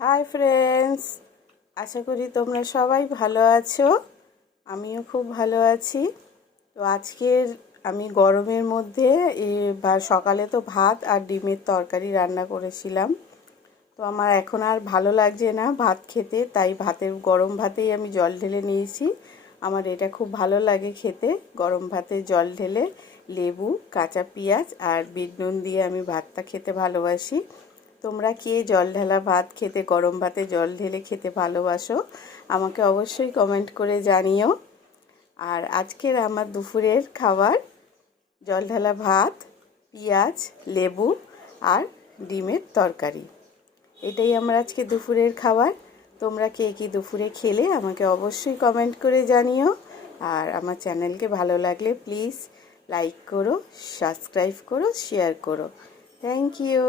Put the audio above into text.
Hi friends, আশা করি তোমরা সবাই ভালো আছো। আমিও খুব ভালো আছি। তো আজকের আমি গরমের মধ্যে বা সকালে তো ভাত আর ডিমের তরকারি রান্না করেছিলাম। তো আমার এখন আর ভালো লাগছে না ভাত খেতে, তাই গরম ভাতেই আমি জল ঢেলে নিয়েছি। আমার এটা খুব ভালো লাগে খেতে, গরম ভাতে জল ঢেলে লেবু, কাঁচা পেঁয়াজ আর বিট নুন দিয়ে আমি ভাতটা খেতে ভালোবাসি। তোমরা কে জল ঢালা ভাত খেতে, গরম ভাতে জল ঢেলে খেতে ভালোবাসো আমাকে অবশ্যই কমেন্ট করে জানিও। আর আজকের আমার দুপুরের খাবার জল ঢালা ভাত, পেঁয়াজ, লেবু আর ডিমের তরকারি। এটাই আমার আজকে দুপুরের খাবার। তোমরা কে কি দুপুরে খেলে আমাকে অবশ্যই কমেন্ট করে জানিও। আর আমার চ্যানেলকে ভালো লাগলে প্লিজ লাইক করো, সাবস্ক্রাইব করো, শেয়ার করো। Thank you.